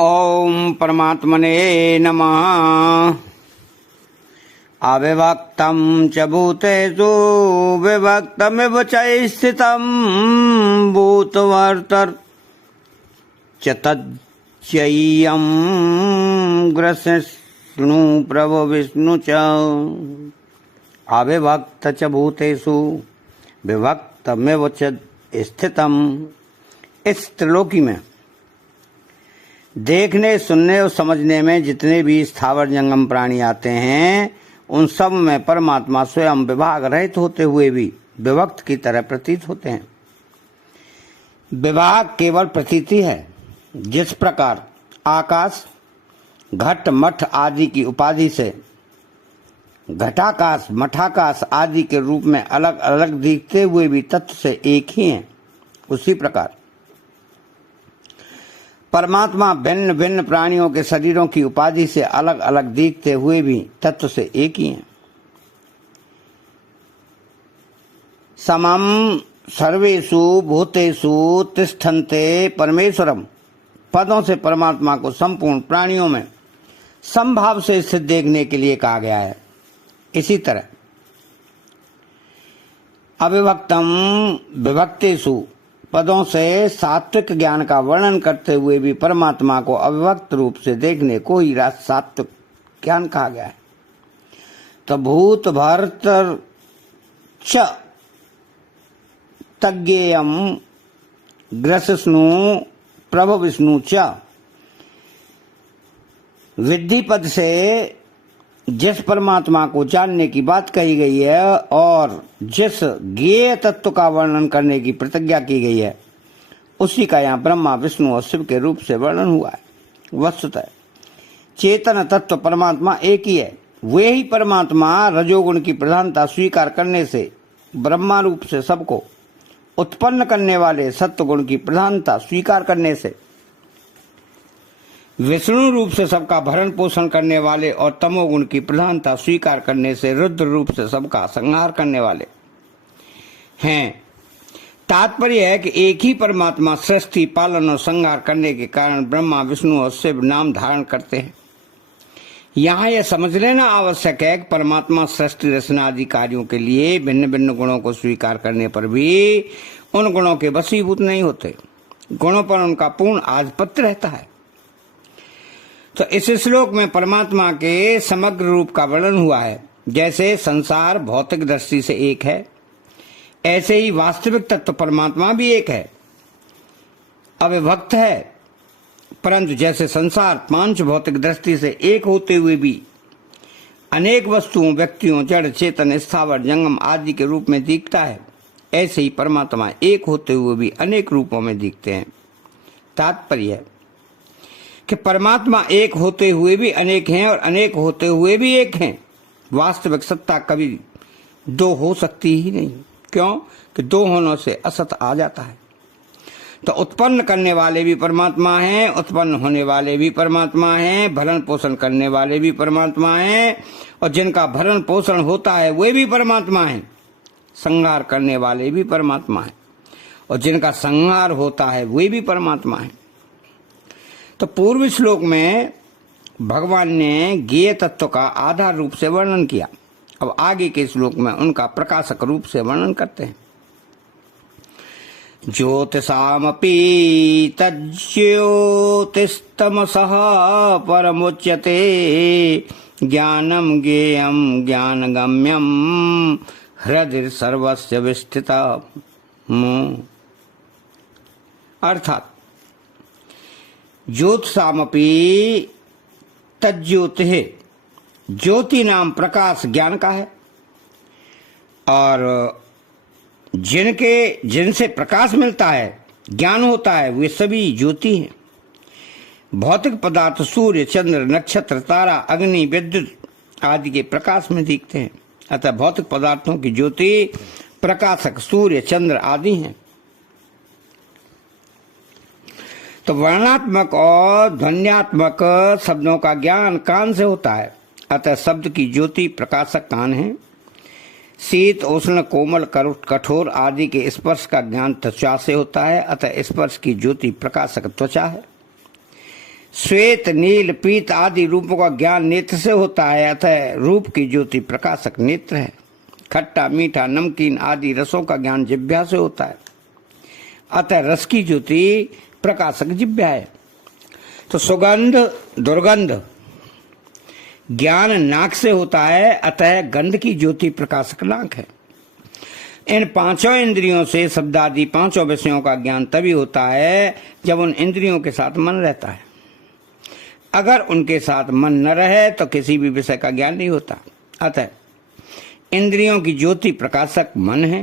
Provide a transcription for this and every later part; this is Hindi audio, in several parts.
ओम परमात्मने नमः। अविभक्तं च भूतेषु विभक्तमिव च स्थितं भूतवर्तर च तच्चय्यं ग्रसिष्णु प्रभो विष्णु च। अविभक्त च भूतेषु विभक्तमिव च स्थितं। इस त्रिलोकी में देखने, सुनने और समझने में जितने भी स्थावर जंगम प्राणी आते हैं, उन सब में परमात्मा स्वयं विभाग रहित होते हुए भी विभक्त की तरह प्रतीत होते हैं। विभाग केवल प्रतीति है। जिस प्रकार आकाश घट मठ आदि की उपाधि से घटाकाश मठाकाश आदि के रूप में अलग अलग दिखते हुए भी तत्व से एक ही हैं, उसी प्रकार परमात्मा भिन्न भिन्न प्राणियों के शरीरों की उपाधि से अलग अलग दिखते हुए भी तत्व से एक ही हैं। समम सर्वेषु भूतेषु तिष्ठन्ते परमेश्वरम पदों से परमात्मा को संपूर्ण प्राणियों में समभाव से स्थित देखने के लिए कहा गया है। इसी तरह अविभक्तम विभक्तेषु पदों से सात्विक ज्ञान का वर्णन करते हुए भी परमात्मा को अविभक्त रूप से देखने को ही सात्विक ज्ञान कहा गया है। तो भूत भर्तर च तज्ञेयम ग्रसिष्णु प्रभु विष्णु च। विद्धि पद से जिस परमात्मा को जानने की बात कही गई है और जिस ज्ञेय तत्व का वर्णन करने की प्रतिज्ञा की गई है, उसी का यहाँ ब्रह्मा विष्णु और शिव के रूप से वर्णन हुआ है। वस्तुतः चेतन तत्व परमात्मा एक ही है। वे ही परमात्मा रजोगुण की प्रधानता स्वीकार करने से ब्रह्मा रूप से सबको उत्पन्न करने वाले सत्वगुण की प्रधानता स्वीकार करने से विष्णु रूप से सबका भरण पोषण करने वाले और तमोगुण की प्रधानता स्वीकार करने से रुद्र रूप से सबका संहार करने वाले हैं। तात्पर्य है कि एक ही परमात्मा सृष्टि पालन और संहार करने के कारण ब्रह्मा विष्णु और शिव नाम धारण करते हैं। यहाँ यह समझ लेना आवश्यक है कि परमात्मा सृष्टि रचना आदि कार्यों के लिए भिन्न भिन्न गुणों को स्वीकार करने पर भी उन गुणों के वशीभूत नहीं होते। गुणों पर उनका पूर्ण आधिपत्य रहता है। तो इस श्लोक में परमात्मा के समग्र रूप का वर्णन हुआ है। जैसे संसार भौतिक दृष्टि से एक है, ऐसे ही वास्तविक तत्व परमात्मा भी एक है, अविभक्त है। परंतु जैसे संसार पांच भौतिक दृष्टि से एक होते हुए भी अनेक वस्तुओं, व्यक्तियों, जड़, चेतन, स्थावर, जंगम आदि के रूप में दिखता है, ऐसे ही परमात्मा एक होते हुए भी अनेक रूपों में दिखते हैं। तात्पर्य है कि परमात्मा एक होते हुए भी अनेक हैं और अनेक होते हुए भी एक हैं। वास्तविक सत्ता कभी दो हो सकती ही नहीं। क्यों? कि दो होने से असत आ जाता है। तो उत्पन्न करने वाले भी परमात्मा हैं, उत्पन्न होने वाले भी परमात्मा हैं, भरण पोषण करने वाले भी परमात्मा हैं और जिनका भरण पोषण होता है वे भी परमात्मा हैं। संहार करने वाले भी परमात्मा हैं और जिनका संहार होता है वे भी परमात्मा हैं। तो पूर्व श्लोक में भगवान ने ज्ञेय तत्व का आधार रूप से वर्णन किया। अब आगे के श्लोक में उनका प्रकाशक रूप से वर्णन करते हैं। ज्योतिषामपि तज्ज्योतिस्तमसः परमुच्यते ज्ञानं ज्ञेयं ज्ञानगम्यं हृदि सर्वस्य विष्ठितम्। अर्थात ज्योतिषामपि तज्ज्योतिः, ज्योति नाम प्रकाश ज्ञान का है और जिनसे प्रकाश मिलता है, ज्ञान होता है, वे सभी ज्योति हैं। भौतिक पदार्थ सूर्य, चंद्र, नक्षत्र, तारा, अग्नि, विद्युत आदि के प्रकाश में दिखते हैं। अतः भौतिक पदार्थों की ज्योति प्रकाशक सूर्य, चंद्र आदि हैं। तो वर्णात्मक और ध्वन्यात्मक शब्दों का ज्ञान कान से होता है। अतः शब्द की ज्योति प्रकाशक कान है। शीत, उष्ण, कोमल, कठोर आदि के स्पर्श का ज्ञान त्वचा से होता है। अतः स्पर्श की ज्योति प्रकाशक त्वचा है। श्वेत नील पीत आदि रूपों का ज्ञान नेत्र से होता है, अतः रूप की ज्योति प्रकाशक नेत्र है। खट्टा मीठा नमकीन आदि रसों का ज्ञान जिह्वा से होता है, अतः रस की ज्योति प्रकाशक जिह्वा है। तो सुगंध दुर्गंध ज्ञान नाक से होता है, अतः गंध की ज्योति प्रकाशक नाक है। इन पांचों इंद्रियों से शब्दादि पांचों विषयों का ज्ञान तभी होता है जब उन इंद्रियों के साथ मन रहता है। अगर उनके साथ मन न रहे तो किसी भी विषय का ज्ञान नहीं होता। अतः इंद्रियों की ज्योति प्रकाशक मन है।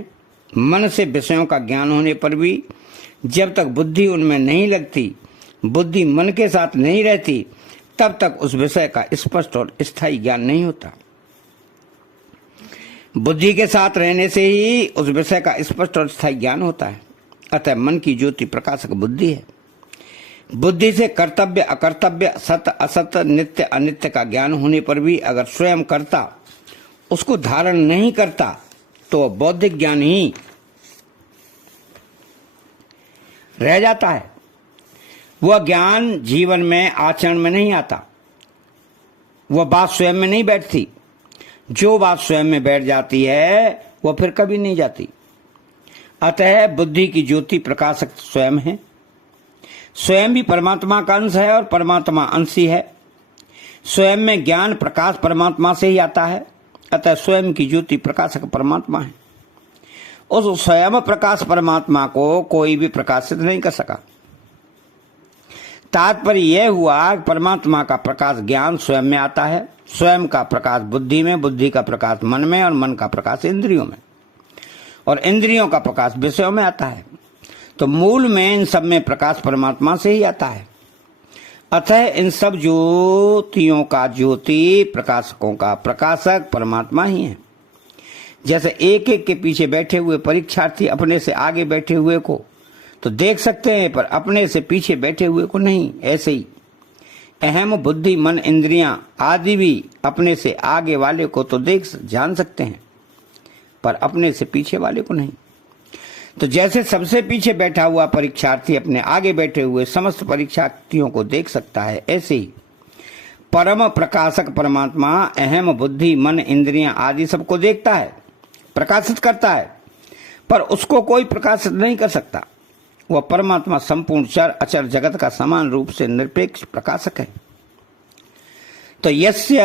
मन से विषयों का ज्ञान होने पर भी जब तक बुद्धि उनमें नहीं लगती, बुद्धि मन के साथ नहीं रहती, तब तक उस विषय का स्पष्ट और स्थायी ज्ञान नहीं होता। बुद्धि के साथ रहने से ही उस विषय का स्पष्ट और स्थायी ज्ञान होता है। अतः मन की ज्योति प्रकाशक बुद्धि है। बुद्धि से कर्तव्य अकर्तव्य सत्य असत्य नित्य अनित्य का ज्ञान होने पर भी अगर स्वयं कर्ता उसको धारण नहीं करता तो बौद्धिक ज्ञान ही रह जाता है। वह ज्ञान जीवन में आचरण में नहीं आता। वह बात स्वयं में नहीं बैठती। जो बात स्वयं में बैठ जाती है वह फिर कभी नहीं जाती। अतः बुद्धि की ज्योति प्रकाशक स्वयं है। स्वयं भी परमात्मा का अंश है और परमात्मा अंशी है। स्वयं में ज्ञान प्रकाश परमात्मा से ही आता है, अतः स्वयं की ज्योति प्रकाशक परमात्मा है। उस स्वयं प्रकाश परमात्मा को कोई भी प्रकाशित नहीं कर सका। तात्पर्य यह हुआ कि परमात्मा का प्रकाश ज्ञान स्वयं में आता है, स्वयं का प्रकाश बुद्धि में, बुद्धि का प्रकाश मन में और मन का प्रकाश इंद्रियों में, और इंद्रियों का प्रकाश विषयों में आता है। तो मूल में इन सब में प्रकाश परमात्मा से ही आता है। अतः इन सब ज्योतियों का ज्योति प्रकाशकों का प्रकाशक परमात्मा ही है। जैसे एक एक के पीछे बैठे हुए परीक्षार्थी अपने से आगे बैठे हुए को तो देख सकते हैं पर अपने से पीछे बैठे हुए को नहीं, ऐसे ही अहम बुद्धि मन इंद्रियां आदि भी अपने से आगे वाले को तो जान सकते हैं पर अपने से पीछे वाले को नहीं। तो जैसे सबसे पीछे बैठा हुआ परीक्षार्थी अपने आगे बैठे हुए समस्त परीक्षार्थियों को देख सकता है, ऐसे ही परम प्रकाशक परमात्मा अहम बुद्धि मन इंद्रियां आदि सबको देखता है, प्रकाशित करता है, पर उसको कोई प्रकाशित नहीं कर सकता। वह परमात्मा संपूर्ण चर अचर जगत का समान रूप से निरपेक्ष प्रकाशक है। तो यस्य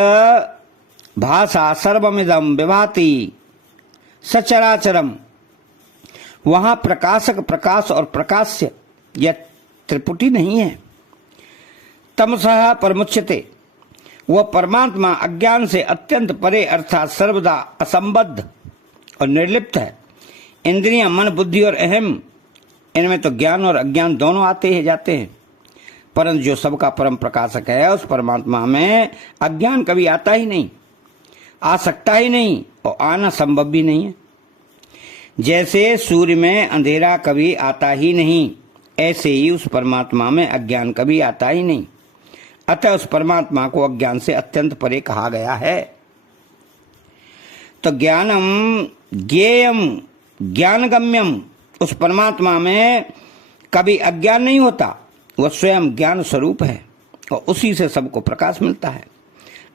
भाषा सर्वमिदं विभाति सचराचरम, वहां प्रकाशक प्रकाश और प्रकाश्य यह त्रिपुटी नहीं है। तमसः परमुच्यते, वह परमात्मा अज्ञान से अत्यंत परे अर्थात सर्वदा असंबद्ध और निर्लिप्त है। इंद्रियां मन बुद्धि और अहम इनमें तो ज्ञान और अज्ञान दोनों आते ही जाते हैं, परंतु जो सबका परम प्रकाशक है उस परमात्मा में अज्ञान कभी आता ही नहीं, आ सकता ही नहीं और आना संभव भी नहीं है। जैसे सूर्य में अंधेरा कभी आता ही नहीं, ऐसे ही उस परमात्मा में अज्ञान कभी आता ही नहीं। अतः उस परमात्मा को अज्ञान से अत्यंत परे कहा गया है। तो ज्ञानम ज्ञेयम ज्ञानगम्यम, उस परमात्मा में कभी अज्ञान नहीं होता। वह स्वयं ज्ञान स्वरूप है और उसी से सबको प्रकाश मिलता है।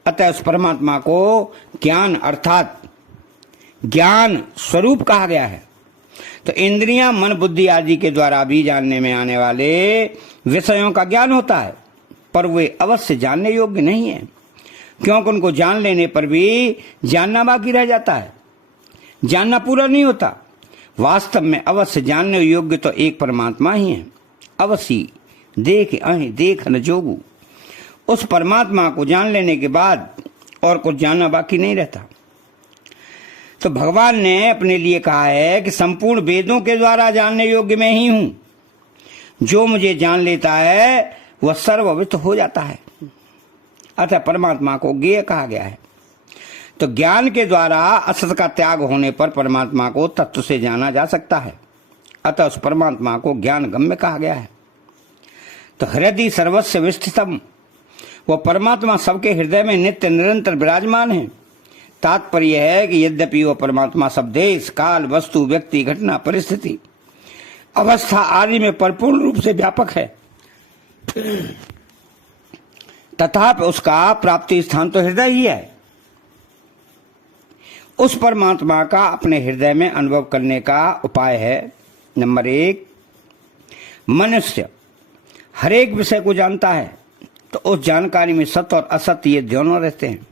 अतः उस परमात्मा को ज्ञान अर्थात ज्ञान स्वरूप कहा गया है। तो इंद्रियां मन बुद्धि आदि के द्वारा भी जानने में आने वाले विषयों का ज्ञान होता है, पर वे अवश्य जानने योग्य नहीं है, क्योंकि उनको जान लेने पर भी जानना बाकी रह जाता है, जानना पूरा नहीं होता। वास्तव में अवश्य जानने योग्य तो एक परमात्मा ही है। अवश्य देख अहि देख न जोगु, उस परमात्मा को जान लेने के बाद और कुछ जानना बाकी नहीं रहता। तो भगवान ने अपने लिए कहा है कि संपूर्ण वेदों के द्वारा जानने योग्य मैं ही हूं, जो मुझे जान लेता है वह सर्ववित हो जाता है। अतः परमात्मा को ज्ञेय कहा गया है। तो ज्ञान के द्वारा असत का त्याग होने पर परमात्मा को तत्व से जाना जा सकता है। अतः उस परमात्मा को ज्ञान गम्य कहा गया है। तो हृदय सर्वस्व विष्ठितम, वह परमात्मा सबके हृदय में नित्य निरंतर विराजमान है। तात्पर्य है कि यद्यपि वह परमात्मा सब देश काल वस्तु व्यक्ति घटना परिस्थिति अवस्था आदि में परिपूर्ण रूप से व्यापक है, तथापि उसका प्राप्ति स्थान तो हृदय ही है। उस परमात्मा का अपने हृदय में अनुभव करने का उपाय है। नंबर 1, मनुष्य हर एक विषय को जानता है, तो उस जानकारी में सत्य और असत्य ये दोनों रहते हैं।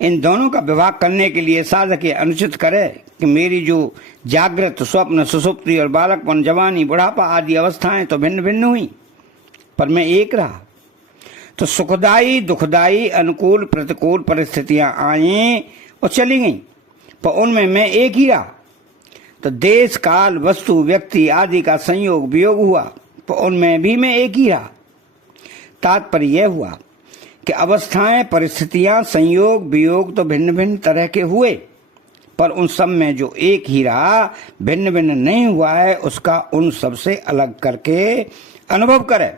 इन दोनों का विभाग करने के लिए साधक ये अनुचित करे कि मेरी जो जागृत, स्वप्न, सुषुप्ति और बालकपन, जवानी, बुढ़ापा आदि अवस्थाएं तो भिन्न भिन्न हुई, पर मैं एक रहा। तो सुखदायी, दुखदायी, अनुकूल, प्रतिकूल परिस्थितियां आई और चली गईं, पर उनमें मैं एक ही रहा। तो देश, काल, वस्तु, व्यक्ति आदि का संयोग वियोग हुआ, पर उनमें भी मैं एक ही रहा। तात्पर्य यह हुआ कि अवस्थाएं, परिस्थितियां, संयोग वियोग तो भिन्न भिन्न तरह के हुए, पर उन सब में जो एक ही रहा, भिन्न भिन्न नहीं हुआ है, उसका उन सब से अलग करके अनुभव करे।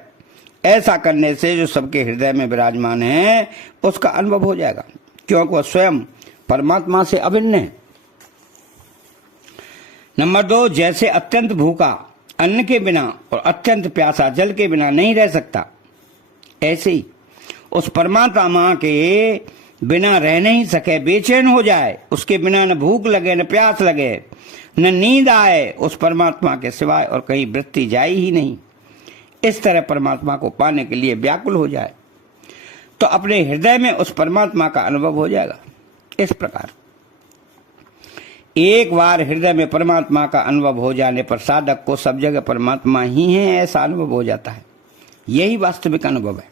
ऐसा करने से जो सबके हृदय में विराजमान है उसका अनुभव हो जाएगा, क्योंकि वह स्वयं परमात्मा से अभिन्न है। नंबर 2, जैसे अत्यंत भूखा अन्न के बिना और अत्यंत प्यासा जल के बिना नहीं रह सकता, ऐसे ही उस परमात्मा के बिना रह नहीं सके, बेचैन हो जाए, उसके बिना न भूख लगे, न प्यास लगे, न नींद आए, उस परमात्मा के सिवाय और कहीं वृत्ति जाए ही नहीं, इस तरह परमात्मा को पाने के लिए व्याकुल हो जाए, तो अपने हृदय में उस परमात्मा का अनुभव हो जाएगा। इस प्रकार एक बार हृदय में परमात्मा का अनुभव हो जाने पर साधक को सब जगह परमात्मा ही है ऐसा अनुभव हो जाता है। यही वास्तविक अनुभव है।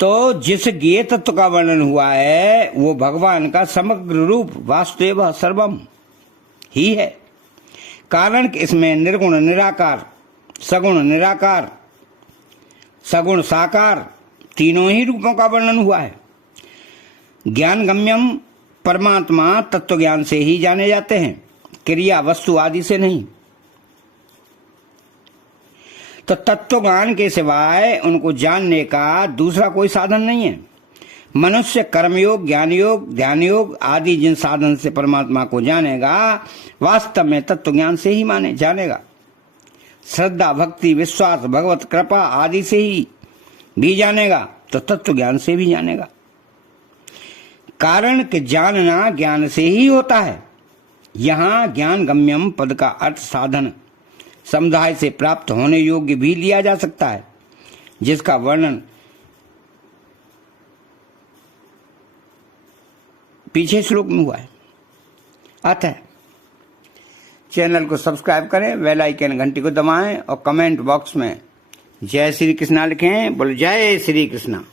तो जिस ज्ञेय तत्व का वर्णन हुआ है वो भगवान का समग्र रूप वासुदेव सर्वम ही है। कारण कि इसमें निर्गुण निराकार, सगुण निराकार, सगुण साकार तीनों ही रूपों का वर्णन हुआ है। ज्ञान गम्यम परमात्मा तत्व ज्ञान से ही जाने जाते हैं, क्रिया वस्तु आदि से नहीं। तो तत्व ज्ञान के सिवाय उनको जानने का दूसरा कोई साधन नहीं है। मनुष्य कर्मयोग, ज्ञान योग, ध्यान योग आदि जिन साधन से परमात्मा को जानेगा, वास्तव में तत्व ज्ञान से ही जानेगा। श्रद्धा, भक्ति, विश्वास, भगवत कृपा आदि से ही भी जानेगा, तो तत्व ज्ञान से भी जानेगा। कारण कि जानना ज्ञान से ही होता है। यहाँ ज्ञान गम्यम पद का अर्थ साधन समुदाय से प्राप्त होने योग्य भी लिया जा सकता है, जिसका वर्णन पीछे श्लोक में हुआ है। अतः चैनल को सब्सक्राइब करें, बेल आइकन घंटी को दबाएं और कमेंट बॉक्स में जय श्री कृष्णा लिखें। बोलो जय श्री कृष्णा।